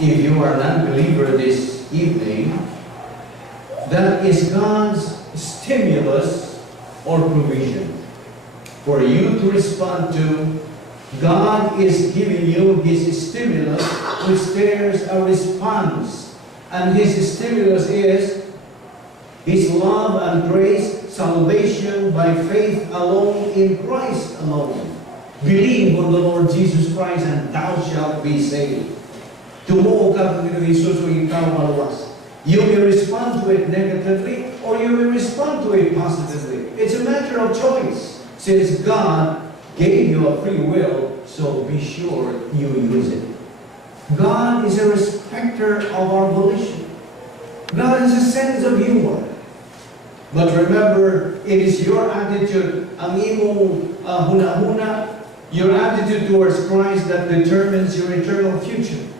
if you are an unbeliever this evening, that is God's stimulus or provision for you to respond to. God is giving you His stimulus, which there's a response. And His stimulus is His love and grace, salvation by faith alone in Christ alone. Believe on the Lord Jesus Christ and thou shalt be saved. Tumuo ka kung Jesus o ikaw maluwas. You may respond to it negatively or you may respond to it positively. It's a matter of choice. Since God gave you a free will, so be sure you use it. God is a respecter of our volition. God has a sense of humor. But remember, it is your attitude, ang imong huna-huna, your attitude towards Christ that determines your eternal future.